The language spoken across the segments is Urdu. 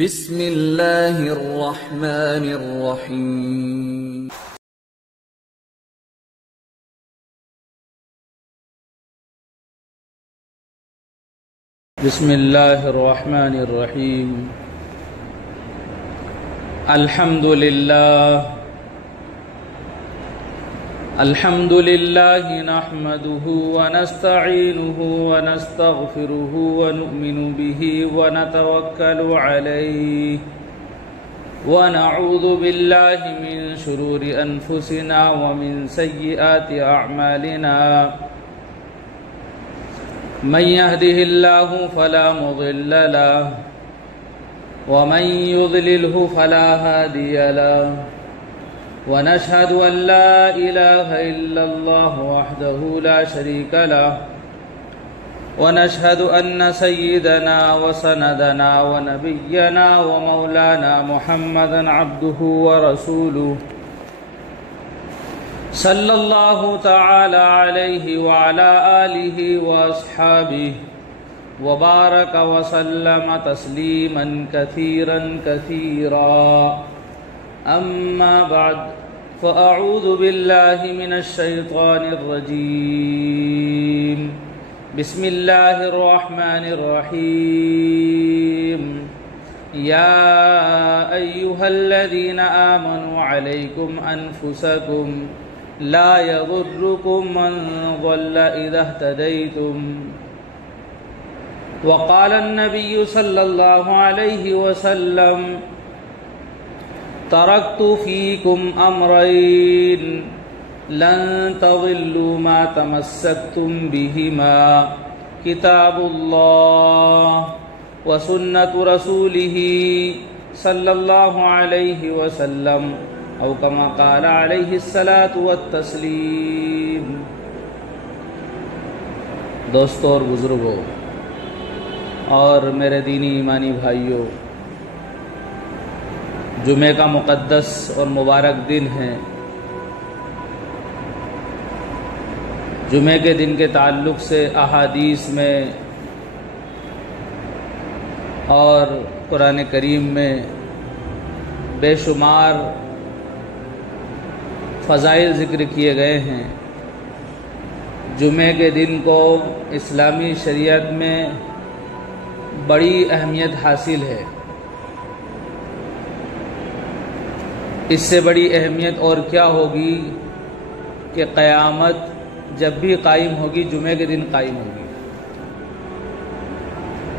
بسم اللہ الرحمن الرحیم۔ بسم اللہ الرحمن الرحیم۔ الحمد للہ نحمده ونستعینه ونستغفره ونؤمن به ونتوکل علیہ ونعوذ باللہ من شرور انفسنا ومن سیئات اعمالنا، من يهده الله فلا مضل له ومن يضلله فلا هادي له، ونشهد أن لا إله إلا الله وحده لا شريك له، ونشهد أن سيدنا وسندنا ونبينا ومولانا محمدا عبده ورسوله، صلی اللہ تعالی علیہ وعلى آلہ واصحابہ وبارک وسلم تسلیما کثیرا کثیرا، اما بعد فاعوذ باللہ من الشیطان الرجیم، بسم اللہ الرحمن الرحیم۔ یا ایہا الذین آمنوا علیکم انفسکم لا يضركم من ضل إذا اهتديتم، وقال النبي صلى الله عليه وسلم تركت فيكم أمرين لن تضلوا ما تمسكتم بهما، كتاب الله وسنة رسوله صلى الله عليه وسلم، او کما قال علیہ الصلاۃ والتسلیم۔ دوستوں اور بزرگوں اور میرے دینی ایمانی بھائیوں، جمعہ کا مقدس اور مبارک دن ہے۔ جمعہ کے دن کے تعلق سے احادیث میں اور قرآن کریم میں بے شمار فضائل ذکر کیے گئے ہیں۔ جمعہ کے دن کو اسلامی شریعت میں بڑی اہمیت حاصل ہے۔ اس سے بڑی اہمیت اور کیا ہوگی کہ قیامت جب بھی قائم ہوگی جمعہ کے دن قائم ہوگی۔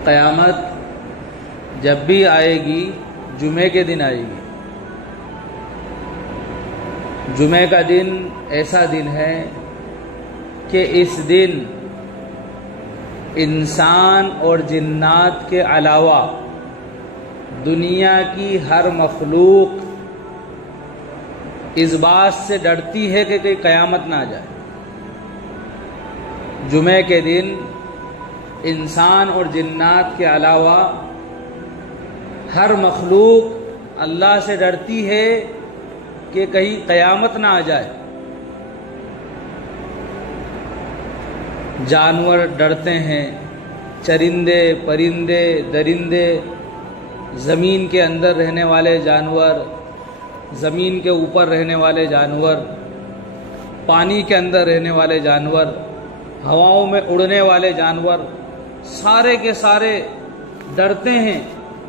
قیامت جب بھی آئے گی جمعہ کے دن آئے گی۔ جمعہ کا دن ایسا دن ہے کہ اس دن انسان اور جنات کے علاوہ دنیا کی ہر مخلوق اس بات سے ڈرتی ہے کہ کوئی قیامت نہ آ جائے۔ جمعہ کے دن انسان اور جنات کے علاوہ ہر مخلوق اللہ سے ڈرتی ہے کہ کہیں قیامت نہ آ جائے۔ جانور ڈرتے ہیں، چرندے، پرندے، درندے، زمین کے اندر رہنے والے جانور، زمین کے اوپر رہنے والے جانور، پانی کے اندر رہنے والے جانور، ہواؤں میں اڑنے والے جانور، سارے کے سارے ڈرتے ہیں،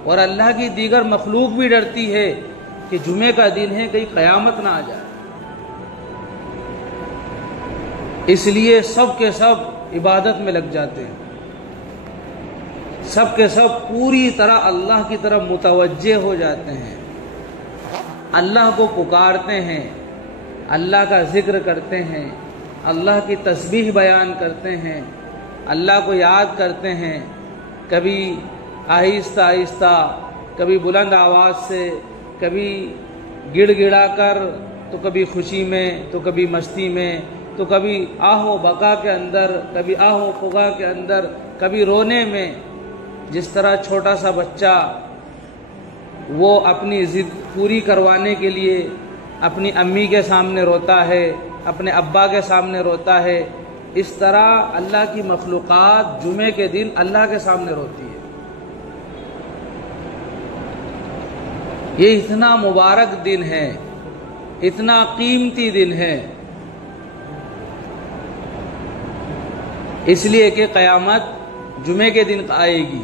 اور اللہ کی دیگر مخلوق بھی ڈرتی ہے کہ جمعہ کا دن ہے کہیں قیامت نہ آ جائے۔ اس لیے سب کے سب عبادت میں لگ جاتے ہیں، سب کے سب پوری طرح اللہ کی طرف متوجہ ہو جاتے ہیں، اللہ کو پکارتے ہیں، اللہ کا ذکر کرتے ہیں، اللہ کی تسبیح بیان کرتے ہیں، اللہ کو یاد کرتے ہیں، کبھی آہستہ آہستہ، کبھی بلند آواز سے، کبھی گڑ گڑا کر، تو کبھی خوشی میں، تو کبھی مستی میں، تو کبھی آہ و بکا کے اندر، کبھی آہ و فغا کے اندر، کبھی رونے میں۔ جس طرح چھوٹا سا بچہ وہ اپنی ضد پوری کروانے کے لیے اپنی امی کے سامنے روتا ہے، اپنے ابا کے سامنے روتا ہے، اس طرح اللہ کی مخلوقات جمعے کے دن اللہ کے سامنے روتی ہے۔ یہ اتنا مبارک دن ہے، اتنا قیمتی دن ہے، اس لیے کہ قیامت جمعے کے دن آئے گی،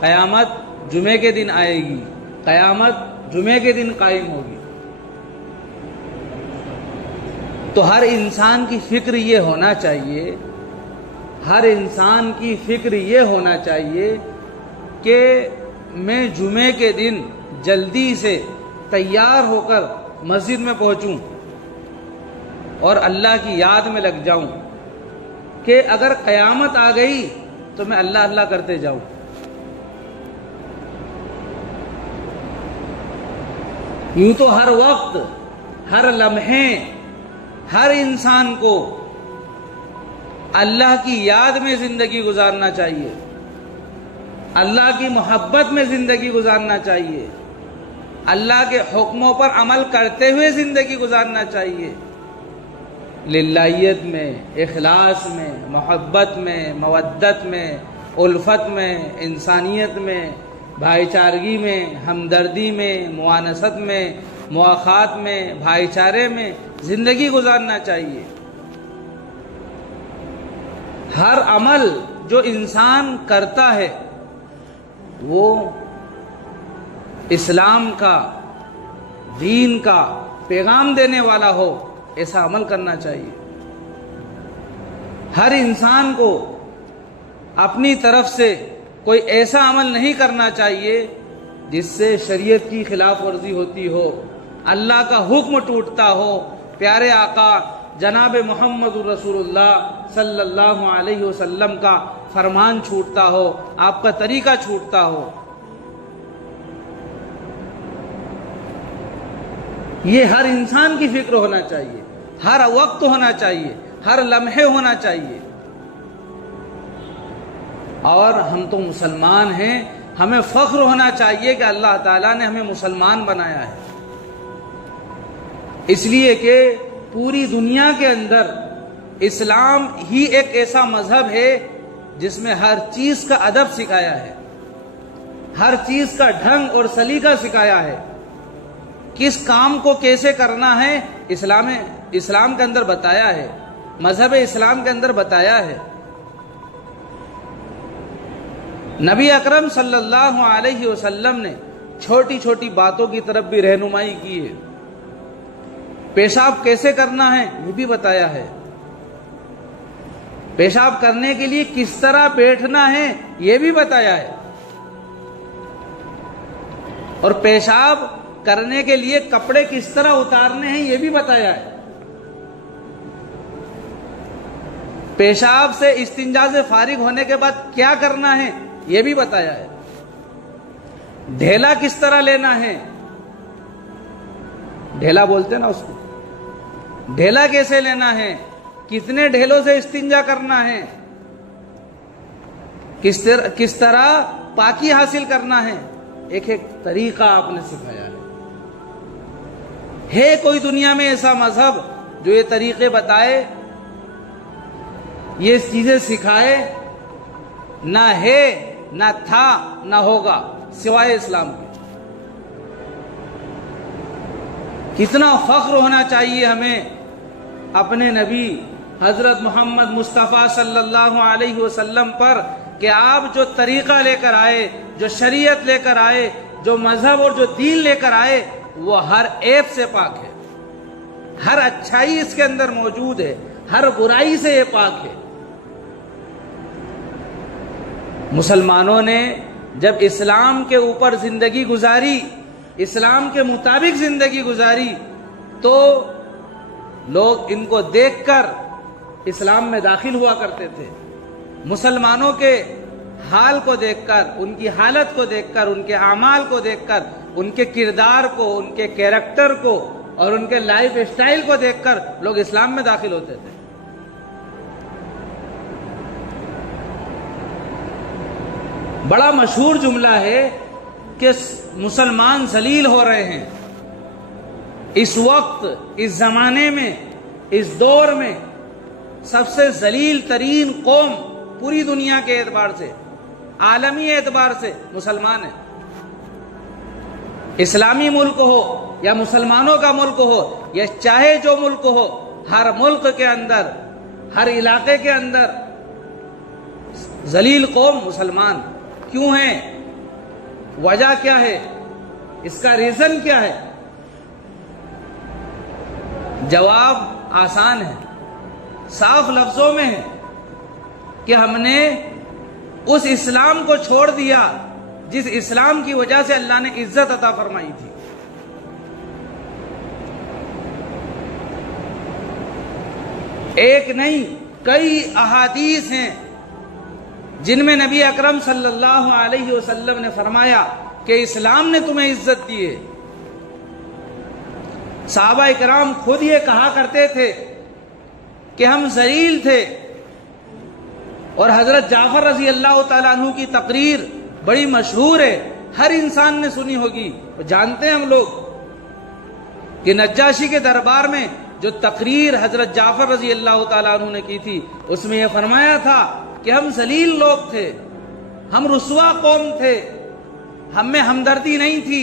قیامت جمعے کے دن آئے گی، قیامت جمعے کے دن قائم ہوگی۔ تو ہر انسان کی فکر یہ ہونا چاہیے، ہر انسان کی فکر یہ ہونا چاہیے کہ میں جمعے کے دن جلدی سے تیار ہو کر مسجد میں پہنچوں اور اللہ کی یاد میں لگ جاؤں کہ اگر قیامت آ گئی تو میں اللہ اللہ کرتے جاؤں۔ یوں تو ہر وقت، ہر لمحے، ہر انسان کو اللہ کی یاد میں زندگی گزارنا چاہیے، اللہ کی محبت میں زندگی گزارنا چاہیے، اللہ کے حکموں پر عمل کرتے ہوئے زندگی گزارنا چاہیے، للہیت میں، اخلاص میں، محبت میں، مودت میں، الفت میں، انسانیت میں، بھائی چارگی میں، ہمدردی میں، موانست میں، مواخات میں، بھائی چارے میں زندگی گزارنا چاہیے۔ ہر عمل جو انسان کرتا ہے وہ اسلام کا، دین کا پیغام دینے والا ہو، ایسا عمل کرنا چاہیے۔ ہر انسان کو اپنی طرف سے کوئی ایسا عمل نہیں کرنا چاہیے جس سے شریعت کی خلاف ورزی ہوتی ہو، اللہ کا حکم ٹوٹتا ہو، پیارے آقا جناب محمد رسول اللہ صلی اللہ علیہ وسلم کا فرمان چھوٹتا ہو، آپ کا طریقہ چھوٹتا ہو۔ یہ ہر انسان کی فکر ہونا چاہیے، ہر وقت ہونا چاہیے، ہر لمحے ہونا چاہیے۔ اور ہم تو مسلمان ہیں، ہمیں فخر ہونا چاہیے کہ اللہ تعالیٰ نے ہمیں مسلمان بنایا ہے، اس لیے کہ پوری دنیا کے اندر اسلام ہی ایک ایسا مذہب ہے جس میں ہر چیز کا ادب سکھایا ہے، ہر چیز کا ڈھنگ اور سلیقہ سکھایا ہے، کس کام کو کیسے کرنا ہے اسلام کے اندر بتایا ہے، مذہب اسلام کے اندر بتایا ہے۔ نبی اکرم صلی اللہ علیہ وسلم نے چھوٹی چھوٹی باتوں کی طرف بھی رہنمائی کی ہے، پیشاب کیسے کرنا ہے یہ بھی بتایا ہے، پیشاب کرنے کے لیے کس طرح بیٹھنا ہے یہ بھی بتایا ہے، اور پیشاب کرنے کے لیے کپڑے کس طرح اتارنے ہیں یہ بھی بتایا ہے، پیشاب سے استنجا سے فارغ ہونے کے بعد کیا کرنا ہے یہ بھی بتایا ہے، ڈھیلا کس طرح لینا ہے، ڈھیلا بولتے ہیں نا اس کو، ڈھیلا کیسے لینا ہے، کتنے ڈھیلوں سے استنجا کرنا ہے، کس طرح پاکی حاصل کرنا ہے، ایک ایک طریقہ آپ نے سکھایا ہے کوئی دنیا میں ایسا مذہب جو یہ طریقے بتائے، یہ چیزیں سکھائے؟ نہ ہے، نہ تھا، نہ ہوگا سوائے اسلام کے۔ کتنا فخر ہونا چاہیے ہمیں اپنے نبی حضرت محمد مصطفیٰ صلی اللہ علیہ وسلم پر کہ آپ جو طریقہ لے کر آئے، جو شریعت لے کر آئے، جو مذہب اور جو دین لے کر آئے، وہ ہر عیب سے پاک ہے، ہر اچھائی اس کے اندر موجود ہے، ہر برائی سے یہ پاک ہے۔ مسلمانوں نے جب اسلام کے اوپر زندگی گزاری، اسلام کے مطابق زندگی گزاری، تو لوگ ان کو دیکھ کر اسلام میں داخل ہوا کرتے تھے۔ مسلمانوں کے حال کو دیکھ کر، ان کی حالت کو دیکھ کر، ان کے اعمال کو دیکھ کر، ان کے کردار کو، ان کے کیریکٹر کو اور ان کے لائف اسٹائل کو دیکھ کر لوگ اسلام میں داخل ہوتے تھے۔ بڑا مشہور جملہ ہے کہ مسلمان ذلیل ہو رہے ہیں۔ اس وقت، اس زمانے میں، اس دور میں سب سے ذلیل ترین قوم پوری دنیا کے اعتبار سے، عالمی اعتبار سے مسلمان ہیں۔ اسلامی ملک ہو یا مسلمانوں کا ملک ہو یا چاہے جو ملک ہو، ہر ملک کے اندر، ہر علاقے کے اندر ذلیل قوم مسلمان کیوں ہیں؟ وجہ کیا ہے؟ اس کا ریزن کیا ہے؟ جواب آسان ہے، صاف لفظوں میں ہے کہ ہم نے اس اسلام کو چھوڑ دیا جس اسلام کی وجہ سے اللہ نے عزت عطا فرمائی تھی۔ ایک نہیں کئی احادیث ہیں جن میں نبی اکرم صلی اللہ علیہ وسلم نے فرمایا کہ اسلام نے تمہیں عزت دی ہے۔ صحابہ کرام خود یہ کہا کرتے تھے کہ ہم ذلیل تھے، اور حضرت جعفر رضی اللہ تعالیٰ عنہ کی تقریر بڑی مشہور ہے، ہر انسان نے سنی ہوگی، جانتے ہیں ہم لوگ کہ نجاشی کے دربار میں جو تقریر حضرت جعفر رضی اللہ تعالیٰ عنہ نے کی تھی، اس میں یہ فرمایا تھا کہ ہم ذلیل لوگ تھے، ہم رسوا قوم تھے، ہم میں ہمدردی نہیں تھی،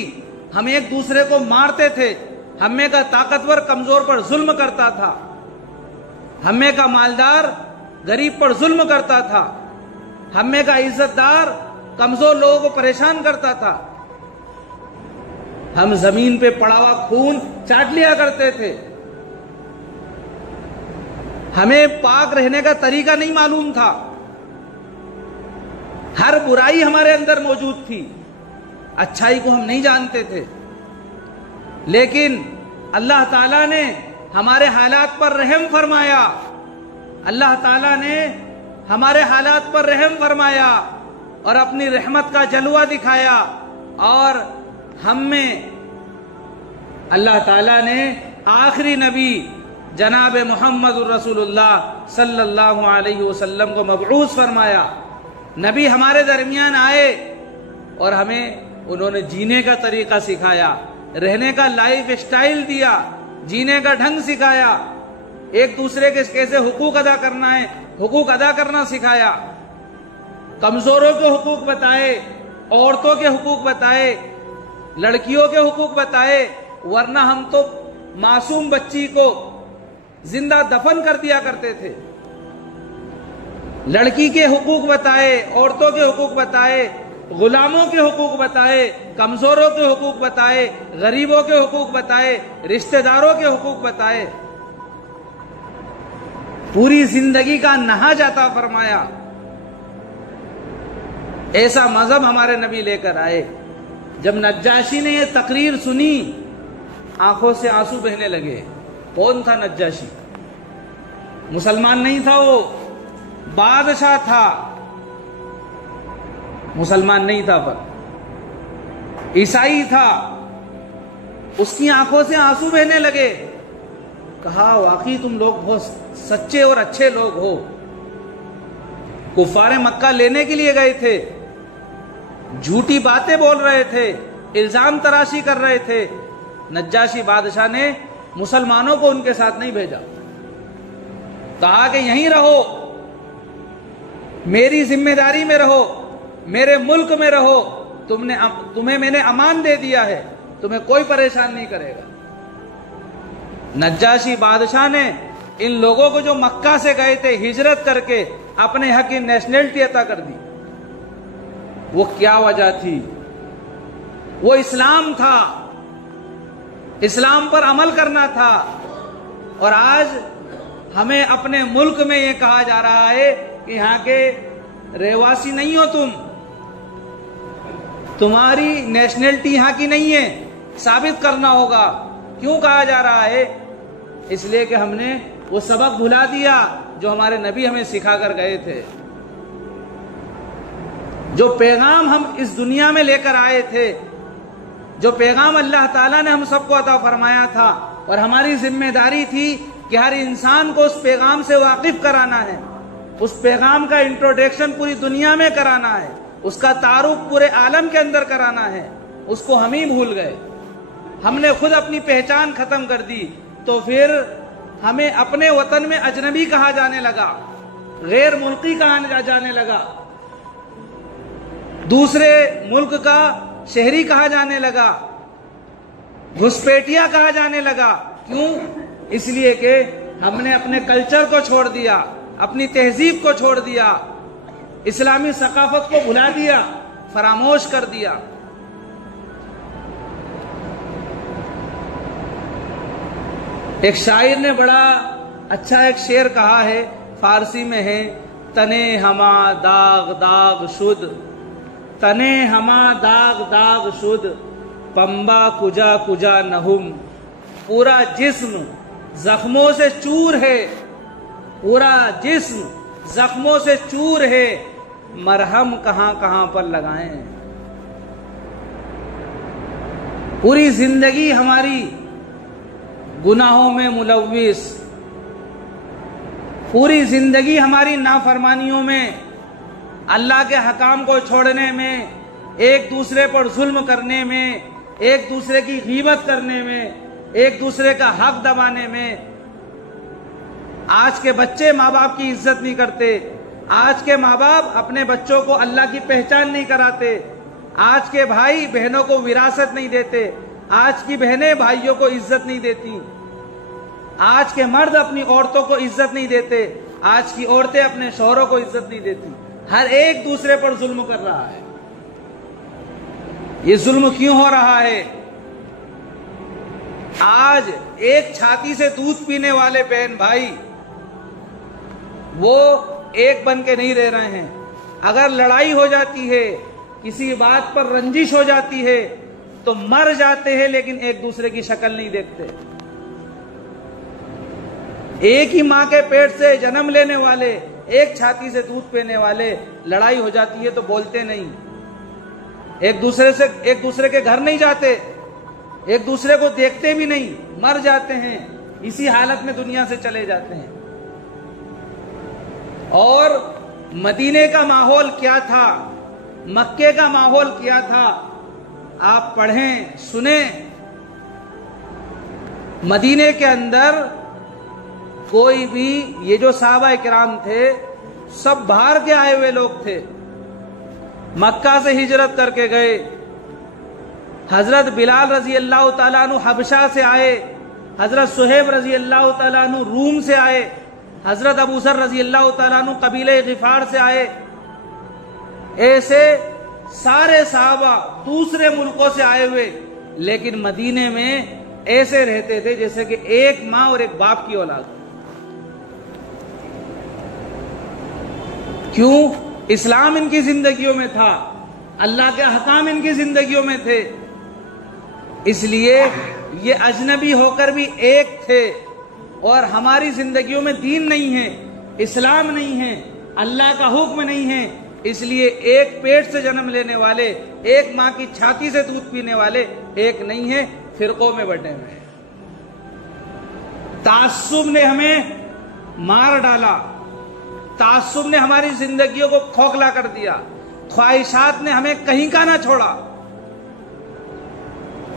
ہم ایک دوسرے کو مارتے تھے، ہم میں کا طاقتور کمزور پر ظلم کرتا تھا، ہم میں کا مالدار غریب پر ظلم کرتا تھا، ہم میں کا عزت دار کمزور لوگوں کو پریشان کرتا تھا، ہم زمین پہ پڑا ہوا خون چاٹ لیا کرتے تھے، ہمیں پاک رہنے کا طریقہ نہیں معلوم تھا، ہر برائی ہمارے اندر موجود تھی، اچھائی کو ہم نہیں جانتے تھے، لیکن اللہ تعالیٰ نے ہمارے حالات پر رحم فرمایا، اللہ تعالیٰ نے ہمارے حالات پر رحم فرمایا اور اپنی رحمت کا جلوہ دکھایا، اور ہم میں اللہ تعالیٰ نے آخری نبی جناب محمد الرسول اللہ صلی اللہ علیہ وسلم کو مبعوث فرمایا۔ نبی ہمارے درمیان آئے اور ہمیں انہوں نے جینے کا طریقہ سکھایا، رہنے کا لائف سٹائل دیا، جینے کا ڈھنگ سکھایا، ایک دوسرے کے کیسے حقوق ادا کرنا ہے حقوق ادا کرنا سکھایا، کمزوروں کے حقوق بتائے، عورتوں کے حقوق بتائے، لڑکیوں کے حقوق بتائے، ورنہ ہم تو معصوم بچی کو زندہ دفن کر دیا کرتے تھے۔ لڑکی کے حقوق بتائے، عورتوں کے حقوق بتائے، غلاموں کے حقوق بتائے، کمزوروں کے حقوق بتائے، غریبوں کے حقوق بتائے، رشتہ داروں کے حقوق بتائے، پوری زندگی کا نہج عطا فرمایا۔ ایسا مذہب ہمارے نبی لے کر آئے۔ جب نجاشی نے یہ تقریر سنی، آنکھوں سے آنسو بہنے لگے۔ کون تھا نجاشی؟ مسلمان نہیں تھا، وہ بادشاہ تھا، مسلمان نہیں تھا، پر عیسائی تھا۔ اس کی آنکھوں سے آنسو بہنے لگے۔ کہا واقعی تم لوگ بہت سچے اور اچھے لوگ ہو، کفار مکہ لینے کے لیے گئے تھے، جھوٹی باتیں بول رہے تھے، الزام تراشی کر رہے تھے، نجاشی بادشاہ نے مسلمانوں کو ان کے ساتھ نہیں بھیجا، کہا کہ یہیں رہو، میری ذمہ داری میں رہو، میرے ملک میں رہو، تمہیں میں نے امان دے دیا ہے، تمہیں کوئی پریشان نہیں کرے گا۔ نجاشی بادشاہ نے ان لوگوں کو جو مکہ سے گئے تھے ہجرت کر کے اپنے حق کی نیشنلٹی عطا کر دی۔ وہ کیا وجہ تھی؟ وہ اسلام تھا، اسلام پر عمل کرنا تھا۔ اور آج ہمیں اپنے ملک میں یہ کہا جا رہا ہے کہ یہاں کے رہواسی نہیں ہو تم، تمہاری نیشنلٹی یہاں کی نہیں ہے، ثابت کرنا ہوگا۔ کیوں کہا جا رہا ہے؟ اس لیے کہ ہم نے وہ سبق بھلا دیا جو ہمارے نبی ہمیں سکھا کر گئے تھے، جو پیغام ہم اس دنیا میں لے کر آئے تھے، جو پیغام اللہ تعالیٰ نے ہم سب کو عطا فرمایا تھا، اور ہماری ذمہ داری تھی کہ ہر انسان کو اس پیغام سے واقف کرانا ہے، اس پیغام کا انٹروڈکشن پوری دنیا میں کرانا ہے، اس کا تعارف پورے عالم کے اندر کرانا ہے۔ اس کو ہم ہی بھول گئے، ہم نے خود اپنی پہچان ختم کر دی، تو پھر ہمیں اپنے وطن میں اجنبی کہا جانے لگا، غیر ملکی کہا جانے لگا، دوسرے ملک کا شہری کہا جانے لگا، گھسپیٹیا کہا جانے لگا. کیوں؟ اس لیے کہ ہم نے اپنے کلچر کو چھوڑ دیا، اپنی تہذیب کو چھوڑ دیا، اسلامی ثقافت کو بھلا دیا، فراموش کر دیا. ایک شاعر نے بڑا اچھا ایک شعر کہا ہے، فارسی میں ہے، تنے ہما داغ داغ شد، تنے ہما داغ داغ شد، پمبا کجا کجا نہم. پورا جسم زخموں سے چور ہے، پورا جسم زخموں سے چور ہے، مرہم کہاں کہاں پر لگائیں. پوری زندگی ہماری گناہوں میں ملوث، پوری زندگی ہماری نافرمانیوں میں، اللہ کے حکام کو چھوڑنے میں، ایک دوسرے پر ظلم کرنے میں، ایک دوسرے کی غیبت کرنے میں، ایک دوسرے کا حق دبانے میں. آج کے بچے ماں باپ کی عزت نہیں کرتے، آج کے ماں باپ اپنے بچوں کو اللہ کی پہچان نہیں کراتے، آج کے بھائی بہنوں کو وراثت نہیں دیتے، آج کی بہنیں بھائیوں کو عزت نہیں دیتی، آج کے مرد اپنی عورتوں کو عزت نہیں دیتے، آج کی عورتیں اپنے شوہروں کو عزت نہیں دیتی. ہر ایک دوسرے پر ظلم کر رہا ہے. یہ ظلم کیوں ہو رہا ہے؟ آج ایک چھاتی سے دودھ پینے والے بہن بھائی وہ ایک بن کے نہیں رہ رہے ہیں. اگر لڑائی ہو جاتی ہے، کسی بات پر رنجش ہو جاتی ہے تو مر جاتے ہیں، لیکن ایک دوسرے کی شکل نہیں دیکھتے. ایک ہی ماں کے پیٹ سے جنم لینے والے، ایک چھاتی سے دودھ پینے والے، لڑائی ہو جاتی ہے تو بولتے نہیں، ایک دوسرے کے گھر نہیں جاتے، ایک دوسرے کو دیکھتے بھی نہیں، مر جاتے ہیں، اسی حالت میں دنیا سے چلے جاتے ہیں. اور مدینے کا ماحول کیا تھا، مکے کا ماحول کیا تھا، آپ پڑھیں سنیں. مدینے کے اندر کوئی بھی، یہ جو صحابہ کرام تھے سب باہر کے آئے ہوئے لوگ تھے، مکہ سے ہجرت کر کے گئے. حضرت بلال رضی اللہ تعالیٰ عنہ حبشہ سے آئے، حضرت صہیب رضی اللہ تعالیٰ عنہ روم سے آئے، حضرت ابو ذر رضی اللہ تعالیٰ عنہ قبیلہ غفار سے آئے. ایسے سارے صحابہ دوسرے ملکوں سے آئے ہوئے، لیکن مدینے میں ایسے رہتے تھے جیسے کہ ایک ماں اور ایک باپ کی اولاد. کیوں؟ اسلام ان کی زندگیوں میں تھا، اللہ کے احکام ان کی زندگیوں میں تھے، اس لیے یہ اجنبی ہو کر بھی ایک تھے. اور ہماری زندگیوں میں دین نہیں ہے، اسلام نہیں ہے، اللہ کا حکم نہیں ہے، اس لیے ایک پیٹ سے جنم لینے والے، ایک ماں کی چھاتی سے دودھ پینے والے ایک نہیں ہے، فرقوں میں بٹے ہوئے. تعصب نے ہمیں مار ڈالا، تعصب نے ہماری زندگیوں کو کھوکھلا کر دیا، خواہشات نے ہمیں کہیں کا نہ چھوڑا،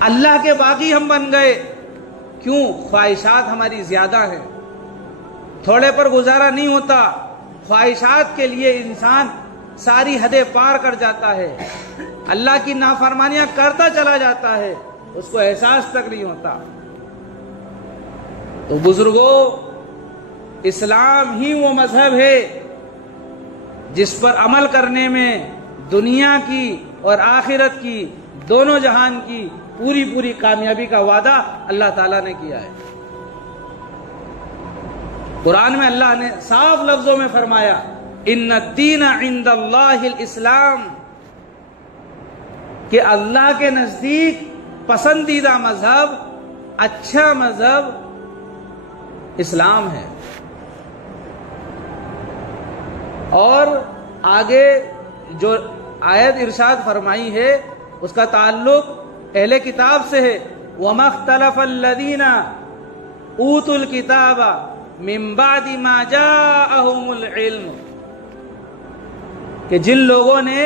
اللہ کے باغی ہم بن گئے. کیوں؟ خواہشات ہماری زیادہ ہیں، تھوڑے پر گزارا نہیں ہوتا، خواہشات کے لیے انسان ساری حدیں پار کر جاتا ہے، اللہ کی نافرمانیاں کرتا چلا جاتا ہے، اس کو احساس تک نہیں ہوتا. تو بزرگوں، اسلام ہی وہ مذہب ہے جس پر عمل کرنے میں دنیا کی اور آخرت کی، دونوں جہان کی پوری کامیابی کا وعدہ اللہ تعالیٰ نے کیا ہے. قرآن میں اللہ نے صاف لفظوں میں فرمایا، ان الدین عند اللہ الاسلام، کہ اللہ کے نزدیک پسندیدہ مذہب، اچھا مذہب اسلام ہے. اور آگے جو آیت ارشاد فرمائی ہے اس کا تعلق اہل کتاب سے ہے. وَمَا اخْتَلَفَ الَّذِينَ أُوتُوا الْكِتَابَ مِن بَعْدِ مَا جَاءَهُمُ الْعِلْمُ، کہ جن لوگوں نے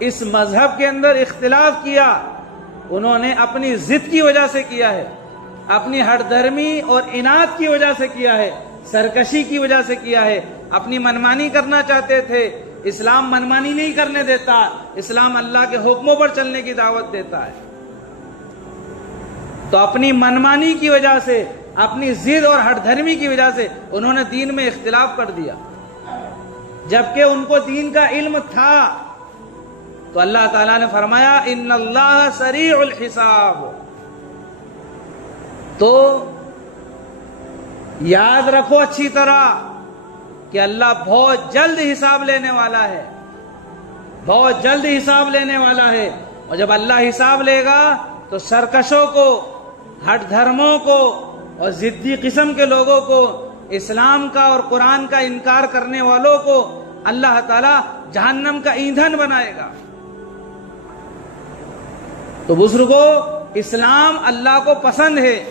اس مذہب کے اندر اختلاف کیا انہوں نے اپنی ضد کی وجہ سے کیا ہے، اپنی ہٹ دھرمی اور اناد کی وجہ سے کیا ہے، سرکشی کی وجہ سے کیا ہے، اپنی منمانی کرنا چاہتے تھے. اسلام منمانی نہیں کرنے دیتا، اسلام اللہ کے حکموں پر چلنے کی دعوت دیتا ہے. تو اپنی منمانی کی وجہ سے، اپنی ضد اور ہٹ دھرمی کی وجہ سے انہوں نے دین میں اختلاف کر دیا، جبکہ ان کو دین کا علم تھا۔ تو اللہ تعالیٰ نے فرمایا ان اللہ سریع الحساب۔ تو یاد رکھو اچھی طرح کہ اللہ بہت جلد حساب لینے والا ہے، بہت جلد حساب لینے والا ہے۔ اور جب اللہ حساب لے گا تو سرکشوں کو، ہٹ دھرموں کو اور ضدی قسم کے لوگوں کو، اسلام کا اور قرآن کا انکار کرنے والوں کو اللہ تعالیٰ جہنم کا ایندھن بنائے گا۔ تو بزرگوں، اسلام اللہ کو پسند ہے۔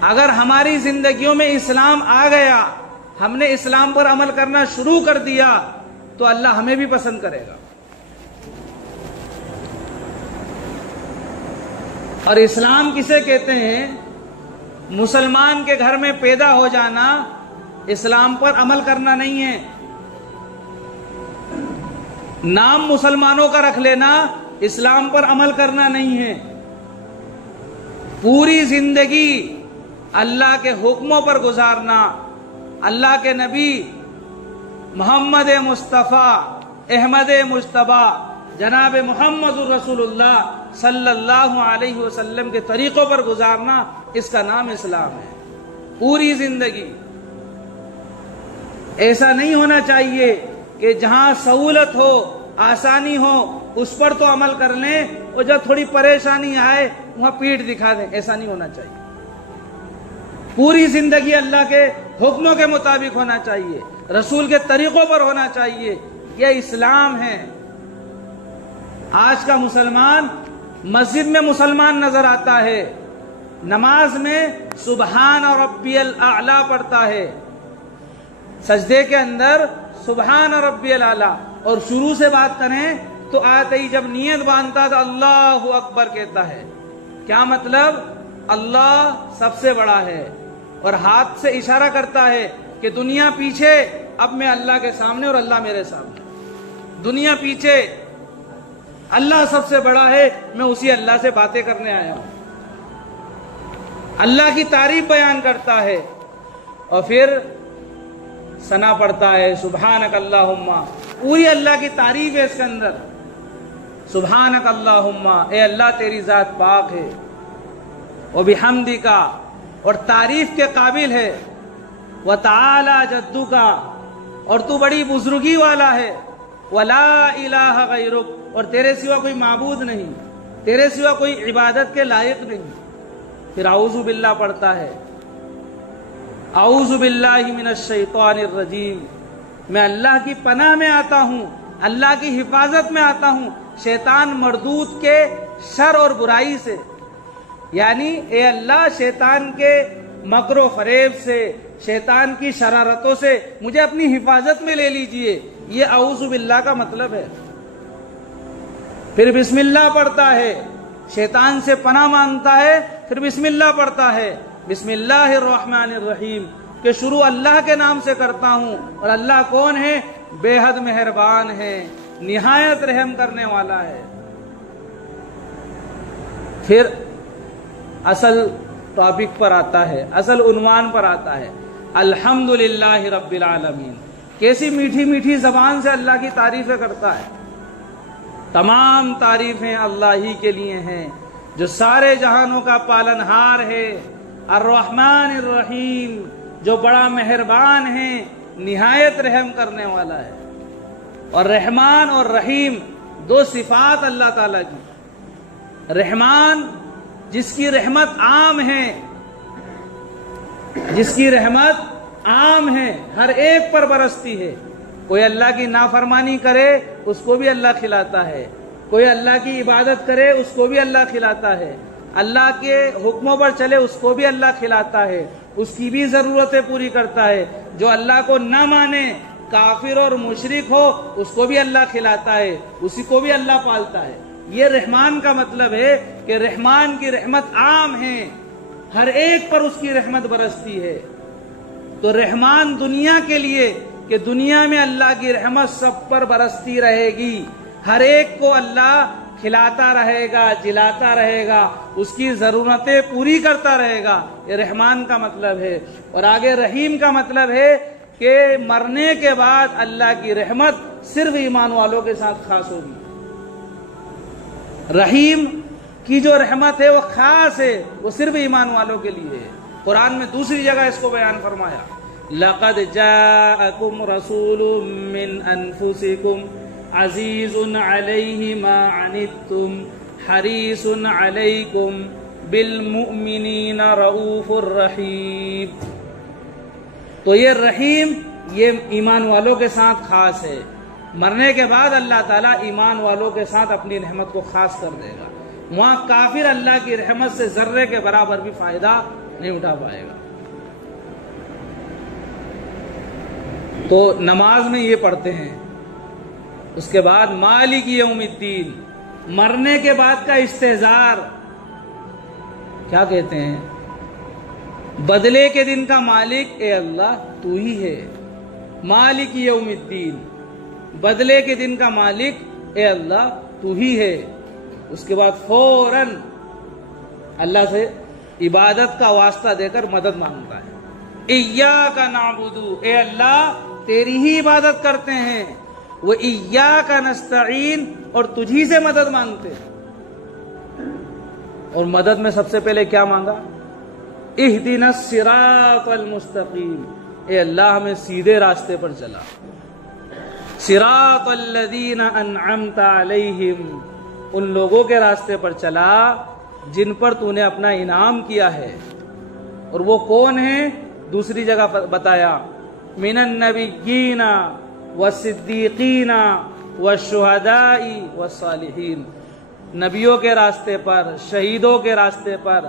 اگر ہماری زندگیوں میں اسلام آ گیا، ہم نے اسلام پر عمل کرنا شروع کر دیا، تو اللہ ہمیں بھی پسند کرے گا۔ اور اسلام کسے کہتے ہیں؟ مسلمان کے گھر میں پیدا ہو جانا اسلام پر عمل کرنا نہیں ہے۔ نام مسلمانوں کا رکھ لینا اسلام پر عمل کرنا نہیں ہے۔ پوری زندگی اللہ کے حکموں پر گزارنا، اللہ کے نبی محمد مصطفیٰ احمد مجتبیٰ جناب محمد رسول اللہ صلی اللہ علیہ وسلم کے طریقوں پر گزارنا، اس کا نام اسلام ہے۔ پوری زندگی ایسا نہیں ہونا چاہیے کہ جہاں سہولت ہو، آسانی ہو، اس پر تو عمل کر لیں، اور جب تھوڑی پریشانی آئے وہاں پیٹھ دکھا دیں۔ ایسا نہیں ہونا چاہیے۔ پوری زندگی اللہ کے حکموں کے مطابق ہونا چاہیے، رسول کے طریقوں پر ہونا چاہیے۔ یہ اسلام ہے۔ آج کا مسلمان مسجد میں مسلمان نظر آتا ہے، نماز میں سبحان ربی الاعلی پڑھتا ہے، سجدے کے اندر سبحان ربی الاعلی، اور شروع سے بات کریں تو آتے ہی جب نیت باندھتا تو اللہ اکبر کہتا ہے۔ کیا مطلب؟ اللہ سب سے بڑا ہے، اور ہاتھ سے اشارہ کرتا ہے کہ دنیا پیچھے، اب میں اللہ کے سامنے اور اللہ میرے سامنے۔ دنیا پیچھے، اللہ سب سے بڑا ہے، میں اسی اللہ سے باتیں کرنے آیا ہوں۔ اللہ کی تعریف بیان کرتا ہے، اور پھر ثنا پڑھتا ہے سبحانک اللہم، پوری اللہ کی تعریف ہے اس کے اندر۔ سبحانک اللہم، اے اللہ تیری ذات پاک ہے، وبحمدک، اور تعریف کے قابل ہے، وتعالی جدک، اور تو بڑی بزرگی والا ہے، ولا الہ غیرک، اور تیرے سوا کوئی معبود نہیں، تیرے سوا کوئی عبادت کے لائق نہیں۔ پھر اعوذ باللہ پڑھتا ہے، اعوذ باللہ من الشیطان الرجیم، میں اللہ کی پناہ میں آتا ہوں، اللہ کی حفاظت میں آتا ہوں شیطان مردود کے شر اور برائی سے۔ یعنی اے اللہ، شیطان کے مکر و فریب سے، شیطان کی شرارتوں سے مجھے اپنی حفاظت میں لے لیجئے۔ یہ اعوذ باللہ کا مطلب ہے۔ پھر بسم اللہ پڑھتا ہے، شیطان سے پناہ مانگتا ہے، پھر بسم اللہ پڑھتا ہے، بسم اللہ الرحمن الرحیم، کہ شروع اللہ کے نام سے کرتا ہوں، اور اللہ کون ہے؟ بے حد مہربان ہے، نہایت رحم کرنے والا ہے۔ پھر اصل ٹاپک پر آتا ہے، اصل عنوان پر آتا ہے، الحمدللہ رب العالمین۔ کیسی میٹھی میٹھی زبان سے اللہ کی تعریفیں کرتا ہے۔ تمام تعریفیں اللہ ہی کے لیے ہیں، جو سارے جہانوں کا پالنہار ہے، الرحمن الرحیم، جو بڑا مہربان ہے، نہایت رحم کرنے والا ہے۔ اور رحمان اور رحیم دو صفات اللہ تعالیٰ کی۔ رحمان جس کی رحمت عام ہے، جس کی رحمت عام ہے، ہر ایک پر برستی ہے۔ کوئی اللہ کی نافرمانی کرے اس کو بھی اللہ کھلاتا ہے، کوئی اللہ کی عبادت کرے اس کو بھی اللہ کھلاتا ہے، اللہ کے حکموں پر چلے اس کو بھی اللہ کھلاتا ہے، اس کی بھی ضرورتیں پوری کرتا ہے۔ جو اللہ کو نہ مانے، کافر اور مشرک ہو، اس کو بھی اللہ کھلاتا ہے، اسی کو بھی اللہ پالتا ہے۔ یہ رحمان کا مطلب ہے کہ رحمان کی رحمت عام ہے، ہر ایک پر اس کی رحمت برستی ہے۔ تو رحمان دنیا کے لیے کہ دنیا میں اللہ کی رحمت سب پر برستی رہے گی، ہر ایک کو اللہ کھلاتا رہے گا، جلاتا رہے گا، اس کی ضرورتیں پوری کرتا رہے گا، یہ رحمان کا مطلب ہے۔ اور آگے رحیم کا مطلب ہے کہ مرنے کے بعد اللہ کی رحمت صرف ایمان والوں کے ساتھ خاص ہوگی۔ رحیم کی جو رحمت ہے وہ خاص ہے، وہ صرف ایمان والوں کے لیے ہے۔ قرآن میں دوسری جگہ اس کو بیان فرمایا، لَقَدْ جَاءَكُمْ رَسُولٌ مِّنْ أَنفُسِكُمْ عزیز علیہ ما عنتم حریص علیکم بالمؤمنین رؤوف الرحیم۔ تو یہ رحیم یہ ایمان والوں کے ساتھ خاص ہے۔ مرنے کے بعد اللہ تعالیٰ ایمان والوں کے ساتھ اپنی رحمت کو خاص کر دے گا۔ وہاں کافر اللہ کی رحمت سے ذرے کے برابر بھی فائدہ نہیں اٹھا پائے گا۔ تو نماز میں یہ پڑھتے ہیں۔ اس کے بعد مالک یوم الدین، مرنے کے بعد کا استحضار کیا کہتے ہیں؟ بدلے کے دن کا مالک اے اللہ تو ہی ہے۔ مالک یوم الدین، بدلے کے دن کا مالک اے اللہ تو ہی ہے۔ اس کے بعد فوراً اللہ سے عبادت کا واسطہ دے کر مدد مانگتا ہے۔ ایاک نعبد، اے اللہ تیری ہی عبادت کرتے ہیں، وَإِيَّاكَ نَسْتَعِينُ، اور تجھی سے مدد مانگتے ہیں۔ اور مدد میں سب سے پہلے کیا مانگا؟ اهْدِنَا الصِّرَاطَ الْمُسْتَقِيمَ، اے اللہ ہمیں سیدھے راستے پر چلا۔ صِرَاطَ الَّذِينَ أَنْعَمْتَ عَلَيْهِمْ، ان لوگوں کے راستے پر چلا جن پر تو نے اپنا انعام کیا ہے۔ اور وہ کون ہیں؟ دوسری جگہ بتایا، مِنَ النَّبِيِّينَ والصدیقین والشہداء والصالحین، نبیوں کے راستے پر، شہیدوں کے راستے پر،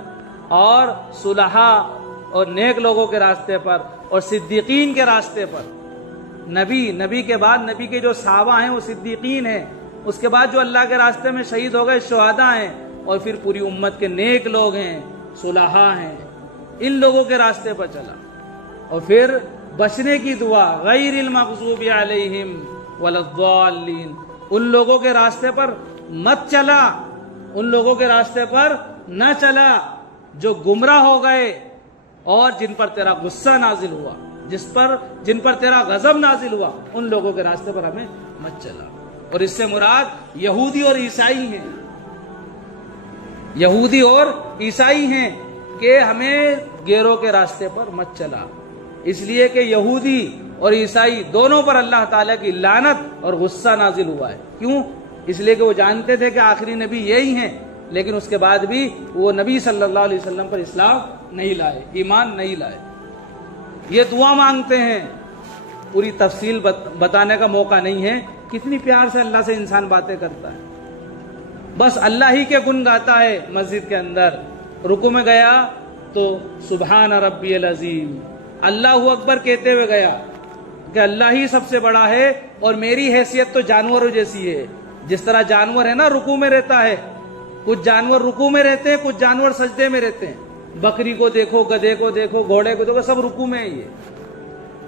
اور صلحاء اور نیک لوگوں کے راستے پر، اور صدیقین کے راستے پر۔ نبی کے بعد نبی کے جو صحابہ ہیں وہ صدیقین ہیں، اس کے بعد جو اللہ کے راستے میں شہید ہو گئے شہداء ہیں، اور پھر پوری امت کے نیک لوگ ہیں، صلحاء ہیں۔ ان لوگوں کے راستے پر چلا۔ اور پھر بچنے کی دعا، غیر المغضوب علیہم ولا الضالین، ان لوگوں کے راستے پر مت چلا، ان لوگوں کے راستے پر نہ چلا جو گمراہ ہو گئے اور جن پر تیرا غصہ نازل ہوا، جن پر تیرا غضب نازل ہوا، ان لوگوں کے راستے پر ہمیں مت چلا۔ اور اس سے مراد یہودی اور عیسائی ہیں، یہودی اور عیسائی ہیں کہ ہمیں غیروں کے راستے پر مت چلا، اس لیے کہ یہودی اور عیسائی دونوں پر اللہ تعالیٰ کی لعنت اور غصہ نازل ہوا ہے۔ کیوں؟ اس لیے کہ وہ جانتے تھے کہ آخری نبی یہی ہیں، لیکن اس کے بعد بھی وہ نبی صلی اللہ علیہ وسلم پر اسلام نہیں لائے، ایمان نہیں لائے۔ یہ دعا مانگتے ہیں، پوری تفصیل بتانے کا موقع نہیں ہے۔ کتنی پیار سے اللہ سے انسان باتیں کرتا ہے، بس اللہ ہی کے گن گاتا ہے۔ مسجد کے اندر رکوع میں گیا تو سبحان ربی العظیم، اللہ اکبر کہتے ہوئے گیا کہ اللہ ہی سب سے بڑا ہے، اور میری حیثیت تو جانوروں جیسی ہے۔ جس طرح جانور ہے نا رکوع میں رہتا ہے، کچھ جانور رکوع میں رہتے ہیں، کچھ جانور سجدے میں رہتے ہیں۔ بکری کو دیکھو، گدھے کو دیکھو، گھوڑے کو دیکھو، سب رکوع میں ہی ہے۔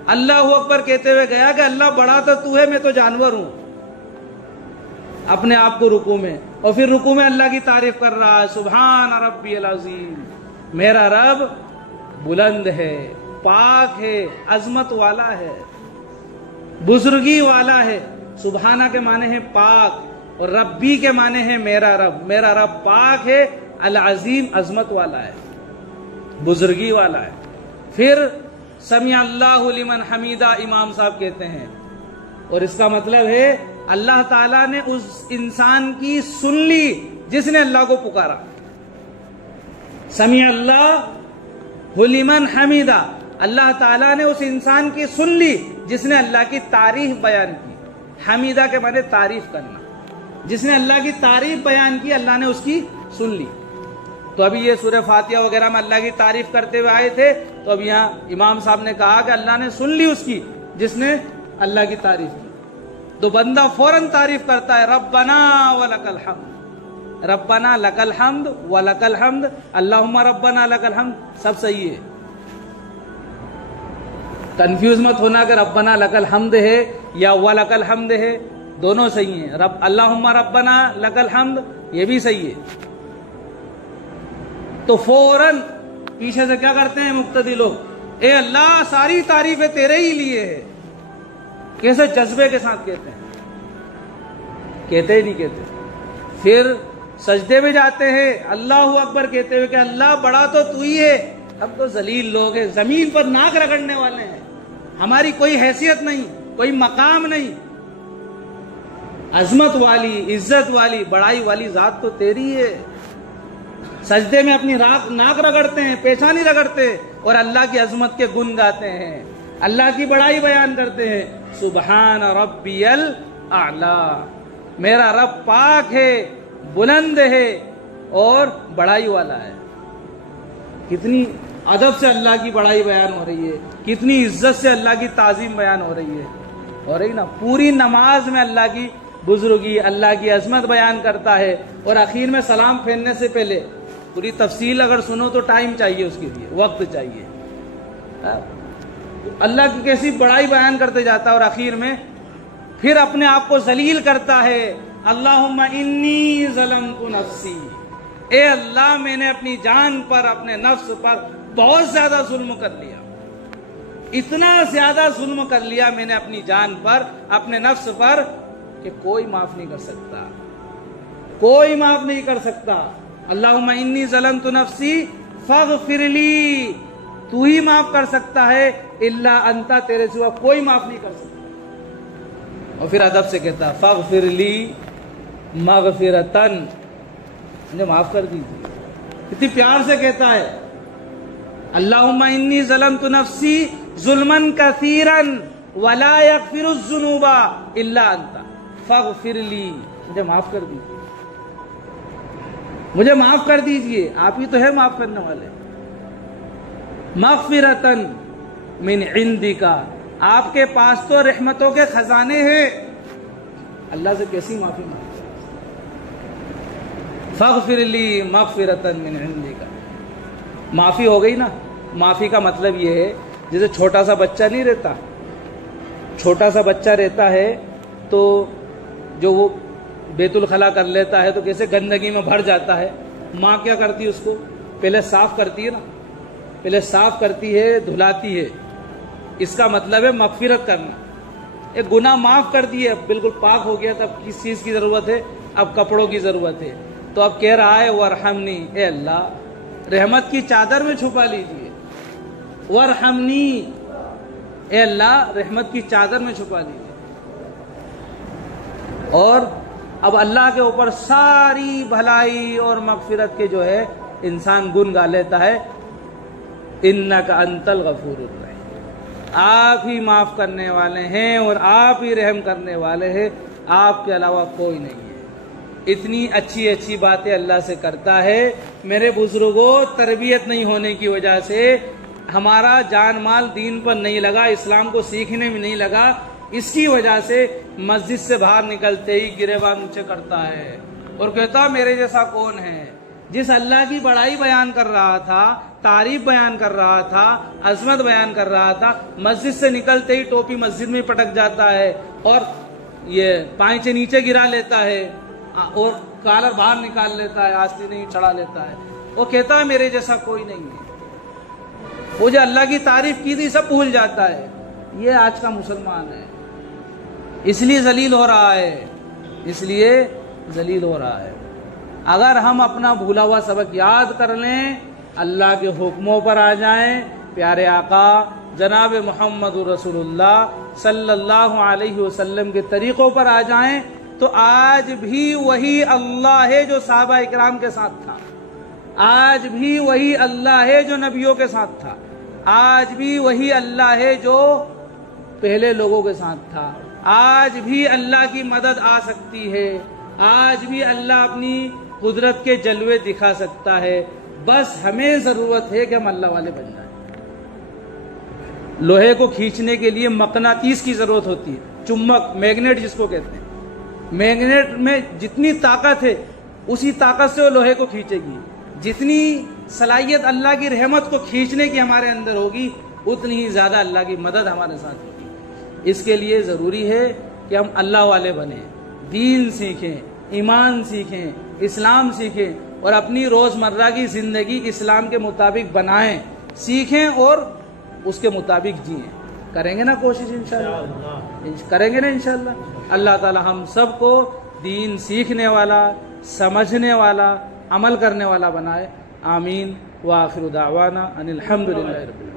اللہ اکبر کہتے ہوئے گیا کہ اللہ بڑا تو ہے، میں تو جانور ہوں، اپنے آپ کو رکوع میں، اور پھر رکوع میں اللہ کی تعریف کر رہا ہے، سبحان ربی العظیم، میرا رب بلند ہے، پاک ہے، عظمت والا ہے، بزرگی والا ہے۔ سبحانہ کے معنی ہے پاک، اور ربی کے معنی ہے میرا رب پاک ہے، العظیم عظمت والا ہے، بزرگی والا ہے۔ پھر سمع اللہ لمن حمیدہ امام صاحب کہتے ہیں، اور اس کا مطلب ہے اللہ تعالیٰ نے اس انسان کی سن لی جس نے اللہ کو پکارا۔ سمع اللہ لمن حمیدہ، اللہ تعالیٰ نے اس انسان کی سن لی جس نے اللہ کی تعریف بیان کی۔ حمیدہ کے معنی تعریف کرنا، جس نے اللہ کی تعریف بیان کی، اللہ نے اس کی سن لی۔ تو ابھی یہ سورہ فاتحہ وغیرہ میں اللہ کی تعریف کرتے ہوئے آئے تھے، تو اب یہاں امام صاحب نے کہا کہ اللہ نے سن لی اس کی جس نے اللہ کی تعریف کی۔ تو بندہ فوراً تعریف کرتا ہے، ربنا ولک الحمد، ربنا لک الحمد ولک الحمد، اللہم ربنا لک الحمد، سب صحیح ہے۔ کنفیوز مت ہونا کہ ربنا لک الحمد ہے یا ولک الحمد ہے، دونوں صحیح ہیں. رب اللہم ربنا لک الحمد یہ بھی صحیح ہے. تو فوراً پیچھے سے کیا کرتے ہیں مقتدی لوگ, اے اللہ ساری تعریفیں تیرے ہی لیے ہے. کیسے جذبے کے ساتھ کہتے ہیں, کہتے ہی نہیں کہتے. پھر سجدے میں جاتے ہیں اللہ اکبر کہتے ہوئے کہ اللہ بڑا تو تو ہی ہے, ہم تو ذلیل لوگ ہیں, زمین پر ناک رگڑنے والے ہیں, ہماری کوئی حیثیت نہیں, کوئی مقام نہیں. عظمت والی, عزت والی, بڑائی والی ذات تو تیری ہے. سجدے میں اپنی ناک رگڑتے ہیں, پیشانی رگڑتے اور اللہ کی عظمت کے گن گاتے ہیں, اللہ کی بڑائی بیان کرتے ہیں. سبحان ربی الاعلی, میرا رب پاک ہے, بلند ہے اور بڑائی والا ہے. کتنی ادب سے اللہ کی بڑائی بیان ہو رہی ہے, کتنی عزت سے اللہ کی تعظیم بیان ہو رہی ہے. ہو رہی نا, پوری نماز میں اللہ کی بزرگی, اللہ کی عظمت بیان کرتا ہے. اور آخر میں سلام پھیرنے سے پہلے پوری تفصیل اگر سنو تو ٹائم چاہیے, اس کے لیے وقت چاہیے. اللہ کی کیسی بڑائی بیان کرتے جاتا ہے اور آخر میں پھر اپنے آپ کو ذلیل کرتا ہے. اللہم انی ظلمت نفسی, اے اللہ میں نے اپنی جان پر, اپنے نفس پر بہت زیادہ ظلم کر لیا, اتنا زیادہ ظلم کر لیا میں نے اپنی جان پر, اپنے نفس پر, کہ کوئی معاف نہیں کر سکتا, کوئی معاف نہیں کر سکتا. اللہم انی ظلمت نفسی فاغفر لی, تو ہی معاف کر سکتا ہے, الا انت, تیرے سوا کوئی معاف نہیں کر سکتا. اور پھر ادب سے کہتا فاغفر لی مغفرتن, مجھے معاف کر دیجیے. کتنی پیار سے کہتا ہے اللہم انی ظلمت نفسی ظلما کثیرا ولا یغفر الذنوب الا انت فاغفر لی, مجھے معاف کر دیجیے, مجھے معاف کر دیجیے, آپ ہی تو ہے معاف کرنے والے. مغفرتن من عندک, آپ کے پاس تو رحمتوں کے خزانے ہیں, اللہ سے کیسی معافی مانگتے. فاغفر لی مغفرتن من عندک, معافی ہو گئی نا. معافی کا مطلب یہ ہے جیسے چھوٹا سا بچہ نہیں رہتا, چھوٹا سا بچہ رہتا ہے تو جو وہ بیت الخلا کر لیتا ہے تو کیسے گندگی میں بھر جاتا ہے, ماں کیا کرتی ہے, اس کو پہلے صاف کرتی ہے نا, پہلے صاف کرتی ہے, دھلاتی ہے. اس کا مطلب ہے مغفرت کرنا. ایک گناہ معاف کر دی ہے, بالکل پاک ہو گیا, تب کس چیز کی ضرورت ہے, اب کپڑوں کی ضرورت ہے. تو اب کہہ رہا ہے ورحمنی, اے اللہ رحمت کی چادر میں چھپا لیجیے. ورحمنی, اے اللہ رحمت کی چادر میں چھپا لیجیے. اور اب اللہ کے اوپر ساری بھلائی اور مغفرت کے جو ہے انسان گن گا لیتا ہے. انک انت الغفور الرحیم, آپ ہی معاف کرنے والے ہیں اور آپ ہی رحم کرنے والے ہیں, آپ کے علاوہ کوئی نہیں ہے. اتنی اچھی اچھی باتیں اللہ سے کرتا ہے. میرے بزرگوں, تربیت نہیں ہونے کی وجہ سے ہمارا جان مال دین پر نہیں لگا, اسلام کو سیکھنے میں نہیں لگا. اس کی وجہ سے مسجد سے باہر نکلتے ہی گریبان اونچے کرتا ہے اور کہتا میرے جیسا کون ہے. جس اللہ کی بڑائی بیان کر رہا تھا, تعریف بیان کر رہا تھا, عظمت بیان کر رہا تھا, مسجد سے نکلتے ہی ٹوپی مسجد میں پٹک جاتا ہے اور یہ پائچے نیچے گرا لیتا ہے اور کالر باہر نکال لیتا ہے, آستین نہیں چڑھا لیتا ہے. وہ کہتا ہے میرے جیسا کوئی نہیں ہے. وہ جو اللہ کی تعریف کی تھی سب بھول جاتا ہے. یہ آج کا مسلمان ہے, اس لیے ذلیل ہو رہا ہے, اس لیے ذلیل ہو رہا ہے. اگر ہم اپنا بھولا ہوا سبق یاد کر لیں, اللہ کے حکموں پر آ جائیں, پیارے آقا جناب محمد رسول اللہ صلی اللہ علیہ وسلم کے طریقوں پر آ جائیں, تو آج بھی وہی اللہ ہے جو صحابہ اکرام کے ساتھ تھا, آج بھی وہی اللہ ہے جو نبیوں کے ساتھ تھا, آج بھی وہی اللہ ہے جو پہلے لوگوں کے ساتھ تھا. آج بھی اللہ کی مدد آ سکتی ہے, آج بھی اللہ اپنی قدرت کے جلوے دکھا سکتا ہے. بس ہمیں ضرورت ہے کہ ہم اللہ والے بن جائیں. لوہے کو کھینچنے کے لیے مقناطیس کی ضرورت ہوتی ہے, چمک, میگنیٹ جس کو کہتے ہیں. میگنیٹ میں جتنی طاقت ہے اسی طاقت سے وہ لوہے کو کھینچے گی. جتنی صلاحیت اللہ کی رحمت کو کھینچنے کی ہمارے اندر ہوگی اتنی ہی زیادہ اللہ کی مدد ہمارے ساتھ ہوگی. اس کے لیے ضروری ہے کہ ہم اللہ والے بنیں، دین سیکھیں، ایمان سیکھیں، اسلام سیکھیں اور اپنی روزمرہ کی زندگی اسلام کے مطابق بنائیں، سیکھیں اور اس کے مطابق جئیں۔ کریں گے نا کوشش انشاءاللہ؟ کریں گے نا انشاءاللہ؟ اللہ تعالی ہم سب کو دین سیکھنے والا، سمجھنے والا، عمل کرنے والا بنائے۔ آمین۔ وآخر دعوانا ان الحمد للہ رب العالمین۔